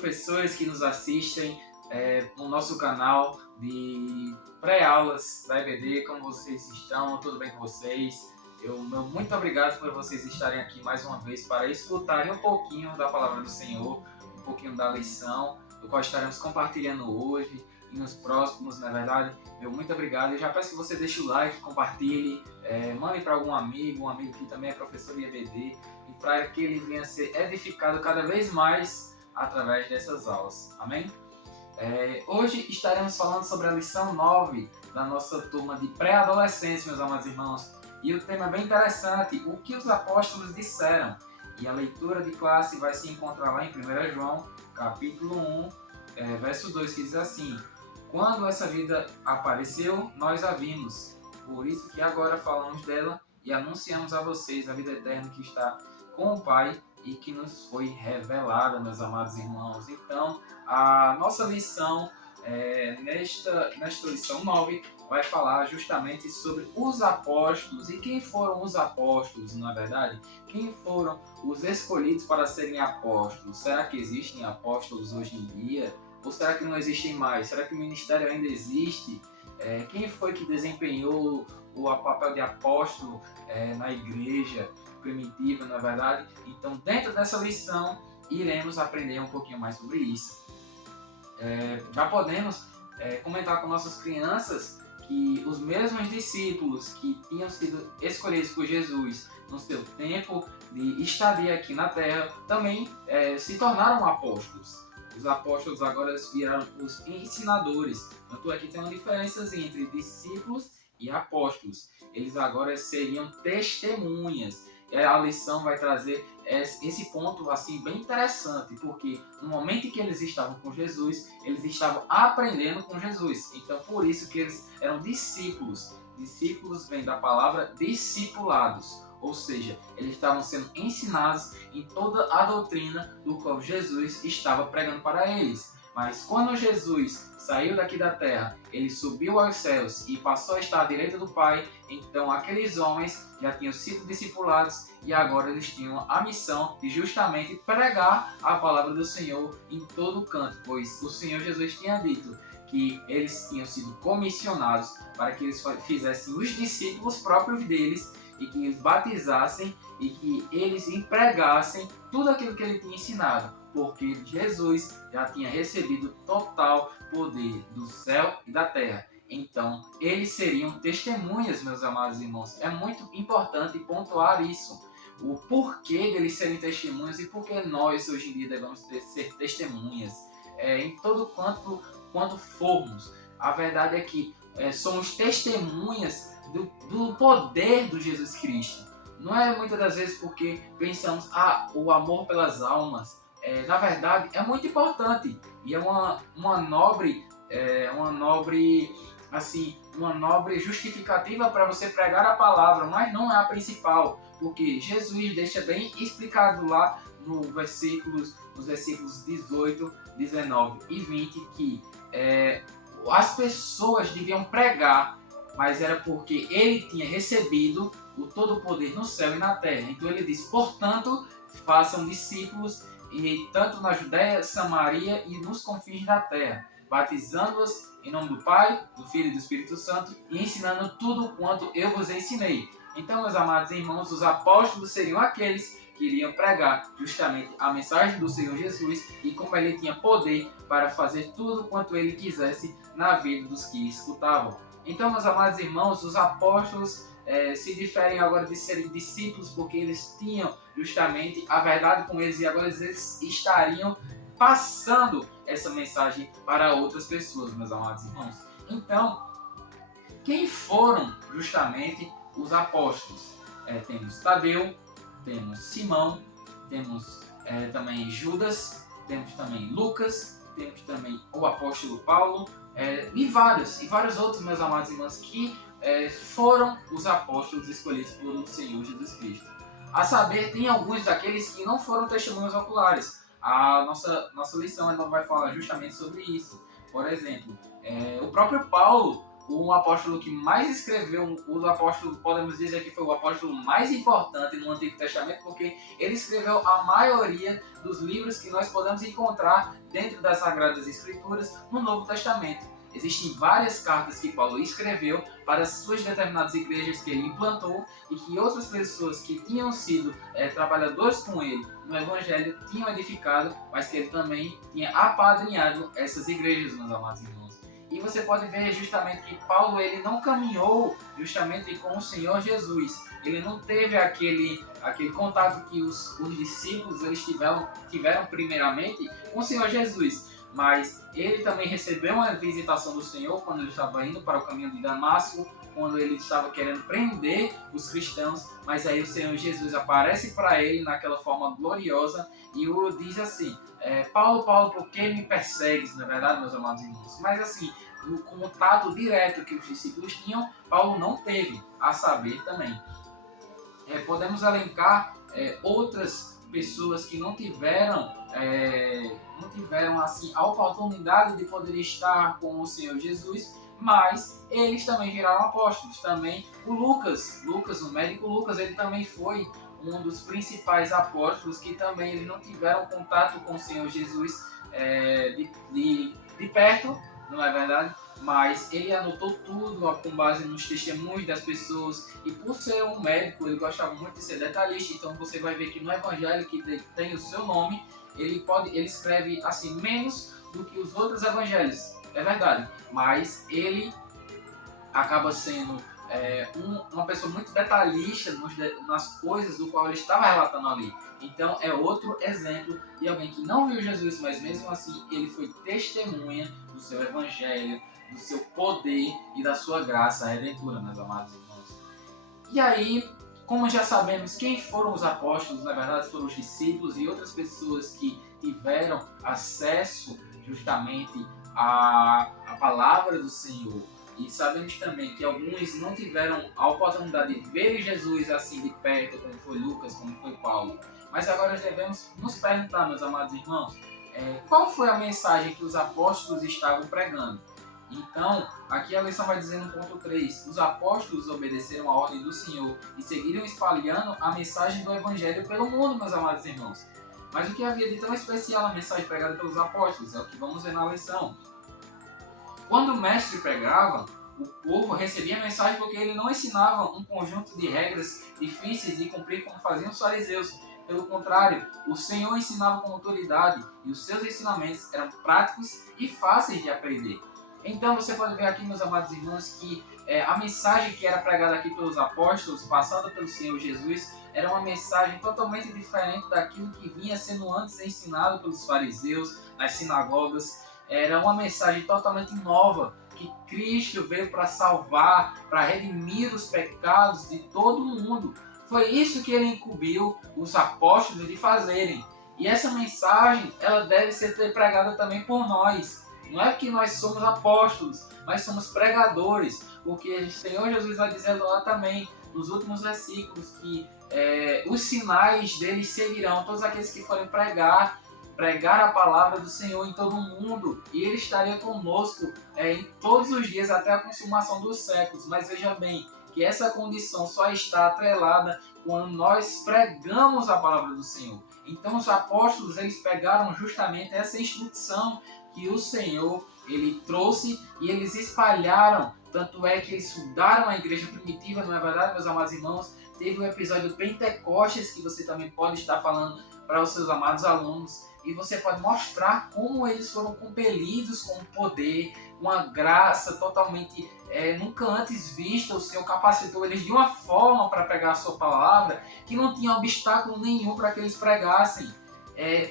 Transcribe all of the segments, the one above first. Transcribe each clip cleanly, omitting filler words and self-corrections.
professores que nos assistem no nosso canal de pré-aulas da EBD. Como vocês estão? Tudo bem com vocês? Meu muito obrigado por vocês estarem aqui mais uma vez para escutarem um pouquinho da palavra do Senhor, um pouquinho da lição, do qual estaremos compartilhando hoje e nos próximos, na verdade. Meu muito obrigado. Eu já peço que você deixe o like, compartilhe, mande para algum amigo, um amigo que também é professor de EBD, e para que ele venha a ser edificado cada vez mais através dessas aulas. Amém? Hoje estaremos falando sobre a lição 9 da nossa turma de pré-adolescência, meus amados irmãos. E o tema é bem interessante, o que os apóstolos disseram. E a leitura de classe vai se encontrar lá em 1 João, capítulo 1, verso 2, que diz assim: quando essa vida apareceu, nós a vimos. Por isso que agora falamos dela e anunciamos a vocês a vida eterna que está com o Pai e que nos foi revelada, meus amados irmãos. Então, a nossa lição, nesta lição 9, vai falar justamente sobre os apóstolos. E quem foram os apóstolos, não é verdade? Quem foram os escolhidos para serem apóstolos? Será que existem apóstolos hoje em dia? Ou será que não existem mais? Será que o ministério ainda existe? Quem foi que desempenhou o papel de apóstolo na igreja primitiva, na verdade? Então, dentro dessa lição, iremos aprender um pouquinho mais sobre isso. Já podemos comentar com nossas crianças que os mesmos discípulos que tinham sido escolhidos por Jesus no seu tempo de estadia aqui na Terra também se tornaram apóstolos. Os apóstolos agora viraram os ensinadores. Então aqui tem uma diferença entre discípulos e apóstolos. Eles agora seriam testemunhas. A lição vai trazer esse ponto assim bem interessante, porque no momento em que eles estavam com Jesus, eles estavam aprendendo com Jesus. Então por isso que eles eram discípulos. Discípulos vem da palavra discipulados. Ou seja, eles estavam sendo ensinados em toda a doutrina do qual Jesus estava pregando para eles. Mas quando Jesus saiu daqui da terra, ele subiu aos céus e passou a estar à direita do Pai, então aqueles homens já tinham sido discipulados e agora eles tinham a missão de justamente pregar a palavra do Senhor em todo canto, pois o Senhor Jesus tinha dito que eles tinham sido comissionados para que eles fizessem os discípulos próprios deles e que eles batizassem e que eles empregassem tudo aquilo que ele tinha ensinado, porque Jesus já tinha recebido total poder do céu e da terra. Então, eles seriam testemunhas, meus amados irmãos. É muito importante pontuar isso. O porquê deles serem testemunhas e por que nós, hoje em dia, devemos ser testemunhas. Em todo quanto formos. A verdade é que somos testemunhas do poder do Jesus Cristo. Não é muitas das vezes porque pensamos, o amor pelas almas. Na verdade, é muito importante e é uma nobre justificativa para você pregar a palavra, mas não é a principal, porque Jesus deixa bem explicado lá nos versículos 18, 19 e 20 que as pessoas deviam pregar, mas era porque ele tinha recebido o todo poder no céu e na terra. Então ele diz, portanto, façam discípulos e tanto na Judéia, Samaria e nos confins da terra, batizando-os em nome do Pai, do Filho e do Espírito Santo e ensinando tudo quanto eu vos ensinei. Então, meus amados irmãos, os apóstolos seriam aqueles que iriam pregar justamente a mensagem do Senhor Jesus e como ele tinha poder para fazer tudo quanto ele quisesse na vida dos que escutavam. Então, meus amados irmãos, os apóstolos se diferem agora de serem discípulos porque eles tinham justamente a verdade com eles e agora eles estariam passando essa mensagem para outras pessoas, meus amados irmãos. Então, quem foram justamente os apóstolos? Temos Tadeu, temos Simão, temos também Judas, temos também Lucas, temos também o apóstolo Paulo e vários outros, meus amados irmãos, que foram os apóstolos escolhidos pelo Senhor Jesus Cristo. A saber, tem alguns daqueles que não foram testemunhas oculares. A nossa lição ela vai falar justamente sobre isso. Por exemplo, o próprio Paulo, o apóstolo que mais escreveu, o apóstolo, podemos dizer que foi o apóstolo mais importante no Antigo Testamento, porque ele escreveu a maioria dos livros que nós podemos encontrar dentro das Sagradas Escrituras no Novo Testamento. Existem várias cartas que Paulo escreveu para as suas determinadas igrejas que ele implantou e que outras pessoas que tinham sido trabalhadores com ele no Evangelho tinham edificado, mas que ele também tinha apadrinhado essas igrejas, meus amados irmãos. E você pode ver justamente que Paulo ele não caminhou justamente com o Senhor Jesus. Ele não teve aquele contato que os discípulos eles tiveram primeiramente com o Senhor Jesus. Mas ele também recebeu uma visitação do Senhor quando ele estava indo para o caminho de Damasco, quando ele estava querendo prender os cristãos, mas aí o Senhor Jesus aparece para ele naquela forma gloriosa e o diz assim, Paulo, Paulo, por que me persegues? Na verdade, meus amados irmãos, mas assim, o contato direto que os discípulos tinham, Paulo não teve, a saber também. Podemos elencar outras pessoas que não tiveram assim a oportunidade de poder estar com o Senhor Jesus, mas eles também viraram apóstolos. Também o Lucas, o médico Lucas, ele também foi um dos principais apóstolos que também eles não tiveram contato com o Senhor Jesus de perto, não é verdade? Mas ele anotou tudo com base nos testemunhos das pessoas e por ser um médico, ele gostava muito de ser detalhista, então você vai ver que no Evangelho que tem o seu nome, ele escreve assim menos do que os outros evangelhos, é verdade, mas ele acaba sendo uma pessoa muito detalhista nas coisas do qual ele estava relatando ali. Então é outro exemplo de alguém que não viu Jesus, mas mesmo assim ele foi testemunha do seu evangelho, do seu poder e da sua graça redentora, meus amados irmãos. E aí, como já sabemos quem foram os apóstolos, na verdade foram os discípulos e outras pessoas que tiveram acesso justamente à palavra do Senhor. E sabemos também que alguns não tiveram a oportunidade de ver Jesus assim de perto, como foi Lucas, como foi Paulo. Mas agora devemos nos perguntar, meus amados irmãos, qual foi a mensagem que os apóstolos estavam pregando? Então, aqui a lição vai dizer no ponto 3, os apóstolos obedeceram a ordem do Senhor e seguiram espalhando a mensagem do Evangelho pelo mundo, meus amados irmãos. Mas o que havia de tão especial na mensagem pregada pelos apóstolos? É o que vamos ver na lição. Quando o mestre pregava, o povo recebia a mensagem porque ele não ensinava um conjunto de regras difíceis de cumprir como faziam os fariseus. Pelo contrário, o Senhor ensinava com autoridade e os seus ensinamentos eram práticos e fáceis de aprender. Então você pode ver aqui, meus amados irmãos, que a mensagem que era pregada aqui pelos apóstolos, passada pelo Senhor Jesus, era uma mensagem totalmente diferente daquilo que vinha sendo antes ensinado pelos fariseus, nas sinagogas. Era uma mensagem totalmente nova, que Cristo veio para salvar, para redimir os pecados de todo mundo. Foi isso que ele incumbiu os apóstolos de fazerem. E essa mensagem, ela deve ser pregada também por nós. Não é que nós somos apóstolos, mas somos pregadores, porque o Senhor Jesus vai dizendo lá também, nos últimos versículos, que os sinais deles seguirão todos aqueles que forem pregar a palavra do Senhor em todo o mundo, e Ele estaria conosco em todos os dias até a consumação dos séculos. Mas veja bem, que essa condição só está atrelada quando nós pregamos a palavra do Senhor. Então os apóstolos, eles pegaram justamente essa instrução que o Senhor ele trouxe e eles espalharam. Tanto é que eles fundaram a igreja primitiva, não é verdade, meus amados irmãos? Teve o episódio do Pentecostes, que você também pode estar falando para os seus amados alunos, e você pode mostrar como eles foram compelidos com o poder, uma graça totalmente nunca antes vista. O Senhor capacitou eles de uma forma para pregar a sua palavra que não tinha obstáculo nenhum para que eles pregassem.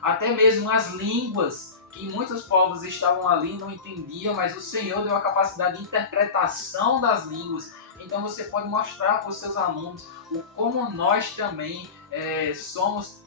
Até mesmo as línguas que muitos povos estavam ali não entendiam, mas o Senhor deu a capacidade de interpretação das línguas. Então você pode mostrar para os seus alunos o como nós também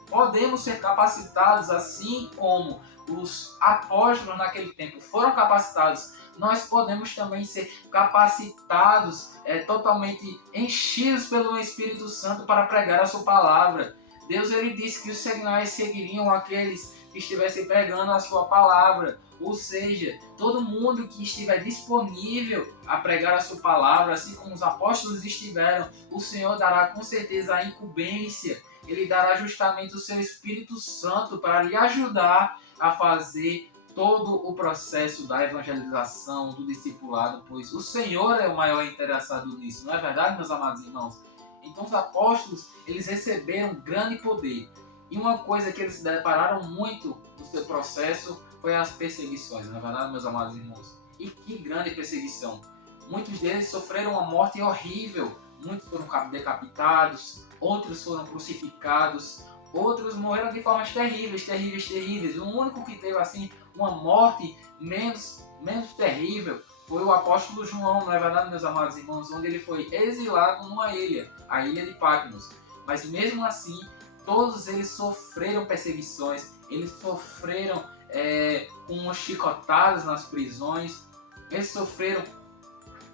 podemos ser capacitados, assim como os apóstolos naquele tempo foram capacitados. Nós podemos também ser capacitados, totalmente enchidos pelo Espírito Santo para pregar a sua palavra. Deus ele disse que os sinais seguiriam aqueles que estivessem pregando a sua palavra. ou seja, todo mundo que estiver disponível a pregar a sua palavra, assim como os apóstolos estiveram, o Senhor dará com certeza a incumbência, Ele dará justamente o seu Espírito Santo para lhe ajudar a fazer todo o processo da evangelização, do discipulado, pois o Senhor é o maior interessado nisso, não é verdade, meus amados irmãos? Então os apóstolos, eles receberam grande poder. E uma coisa que eles se depararam muito no seu processo foi as perseguições, não é verdade, meus amados irmãos? E que grande perseguição! Muitos deles sofreram uma morte horrível, muitos foram decapitados, outros foram crucificados, outros morreram de formas terríveis, terríveis, terríveis. O único que teve assim uma morte menos terrível foi o apóstolo João, não é verdade, meus amados irmãos, onde ele foi exilado numa ilha, a ilha de Patmos. Mas mesmo assim, todos eles sofreram perseguições, eles sofreram com chicotadas nas prisões, eles sofreram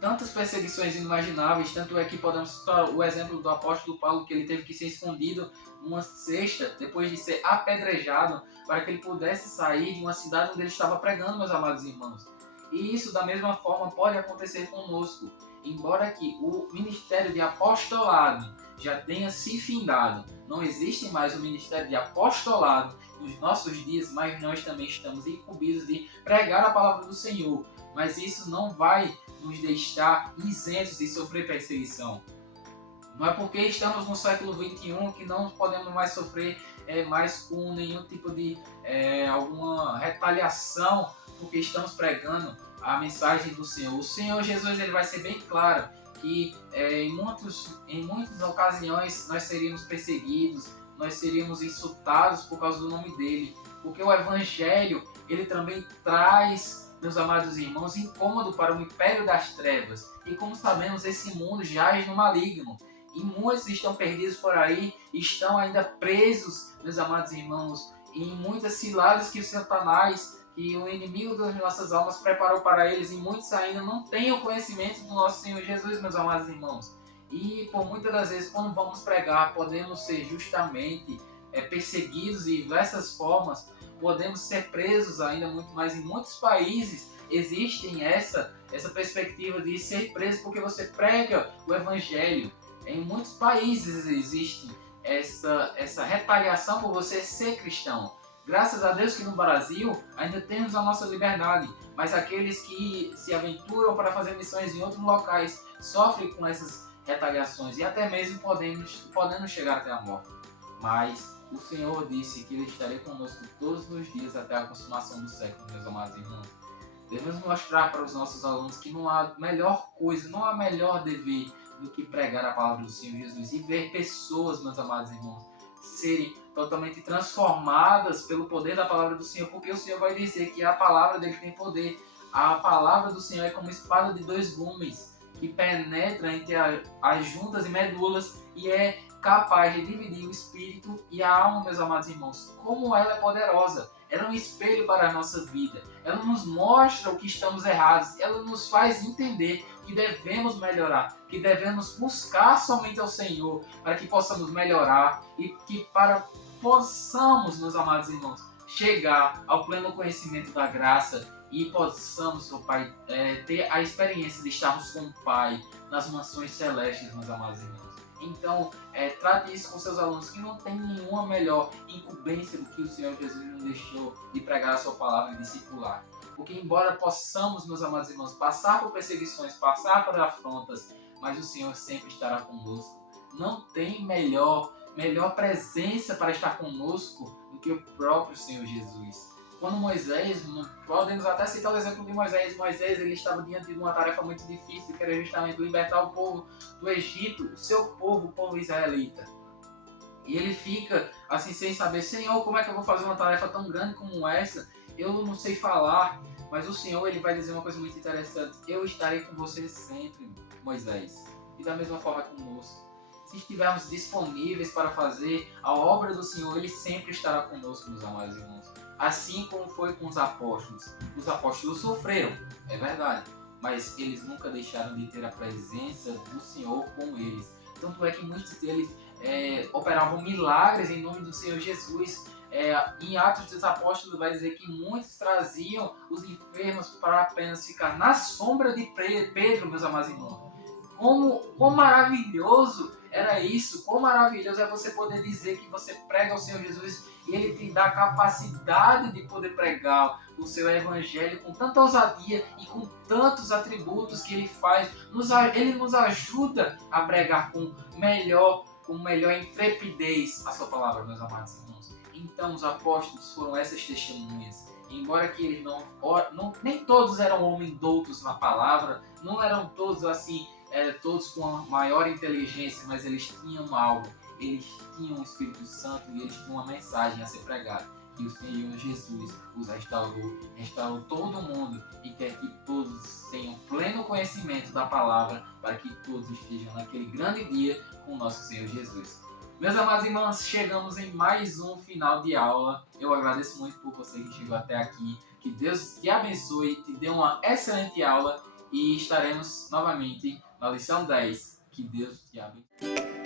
tantas perseguições inimagináveis, tanto é que podemos citar o exemplo do apóstolo Paulo, que ele teve que ser escondido numa cesta, depois de ser apedrejado, para que ele pudesse sair de uma cidade onde ele estava pregando, meus amados irmãos. E isso da mesma forma pode acontecer conosco, embora que o ministério de apostolado já tenha se findado, não existe mais o ministério de apostolado nos nossos dias, mas nós também estamos incumbidos de pregar a palavra do Senhor, mas isso não vai nos deixar isentos de sofrer perseguição. Não é porque estamos no século XXI que não podemos mais sofrer mais com nenhum tipo de alguma retaliação, porque estamos pregando a mensagem do Senhor. O Senhor Jesus, ele vai ser bem claro que em muitas ocasiões nós seríamos perseguidos, nós seríamos insultados por causa do nome dele, porque o Evangelho, ele também traz, meus amados irmãos, incômodo para o império das trevas. E como sabemos, esse mundo jaz no maligno. E muitos estão perdidos por aí, estão ainda presos, meus amados irmãos, em muitas ciladas que o Satanás, que o inimigo das nossas almas preparou para eles, e muitos ainda não têm o conhecimento do nosso Senhor Jesus, meus amados irmãos. E por muitas das vezes, quando vamos pregar, podemos ser justamente perseguidos de diversas formas, podemos ser presos ainda muito mais. Em muitos países existem essa perspectiva de ser preso porque você prega o Evangelho. Em muitos países existe essa retaliação por você ser cristão. Graças a Deus que no Brasil ainda temos a nossa liberdade, mas aqueles que se aventuram para fazer missões em outros locais sofrem com essas retaliações e até mesmo podendo chegar até a morte. Mas o Senhor disse que Ele estaria conosco todos os dias até a consumação do século, meus amados irmãos. Devemos mostrar para os nossos alunos que não há melhor coisa, não há melhor dever do que pregar a palavra do Senhor Jesus e ver pessoas, meus amados irmãos, serem totalmente transformadas pelo poder da palavra do Senhor, porque o Senhor vai dizer que a palavra dele tem poder. A palavra do Senhor é como espada de dois gumes, que penetra entre as juntas e medulas e é capaz de dividir o espírito e a alma, meus amados irmãos. Como ela é poderosa! Ela é um espelho para a nossa vida. Ela nos mostra o que estamos errados. Ela nos faz entender que devemos melhorar, que devemos buscar somente ao Senhor para que possamos melhorar e que possamos, meus amados irmãos, chegar ao pleno conhecimento da graça e possamos, oh Pai, ter a experiência de estarmos com o Pai nas mansões celestes, meus amados irmãos. Então, trate isso com seus alunos, que não tem nenhuma melhor incumbência do que o Senhor Jesus nos deixou de pregar a sua palavra e discipular. Porque embora possamos, meus amados irmãos, passar por perseguições, passar por afrontas, mas o Senhor sempre estará conosco. Não tem melhor presença para estar conosco do que o próprio Senhor Jesus. Quando Moisés, podemos até citar o exemplo de Moisés. Moisés, ele estava diante de uma tarefa muito difícil, que era justamente libertar o povo do Egito, o seu povo, o povo israelita. E ele fica assim sem saber, Senhor, como é que eu vou fazer uma tarefa tão grande como essa? Eu não sei falar, mas o Senhor, ele vai dizer uma coisa muito interessante: eu estarei com você sempre, Moisés. E da mesma forma conosco. Se estivermos disponíveis para fazer a obra do Senhor, Ele sempre estará conosco, meus amados irmãos. Assim como foi com os apóstolos. Os apóstolos sofreram, é verdade, mas eles nunca deixaram de ter a presença do Senhor com eles. Tanto é que muitos deles operavam milagres em nome do Senhor Jesus. Em Atos dos Apóstolos vai dizer que muitos traziam os enfermos para apenas ficar na sombra de Pedro, meus amados irmãos. Como maravilhoso era isso, quão maravilhoso é você poder dizer que você prega o Senhor Jesus e Ele te dá a capacidade de poder pregar o seu Evangelho com tanta ousadia e com tantos atributos que Ele faz. Ele nos ajuda a pregar com melhor intrepidez a sua palavra, meus amados irmãos. Então os apóstolos foram essas testemunhas. Embora que eles nem todos eram homens doutos na palavra, não eram todos assim, todos com a maior inteligência, mas eles tinham algo, eles tinham o Espírito Santo e eles tinham uma mensagem a ser pregada. E o Senhor Jesus os restaurou todo mundo e quer que todos tenham pleno conhecimento da palavra para que todos estejam naquele grande dia com o nosso Senhor Jesus. Meus amados irmãos, chegamos em mais um final de aula. Eu agradeço muito por você que chegou até aqui. Que Deus te abençoe, te dê uma excelente aula e estaremos novamente na lição 10. Que Deus te abençoe.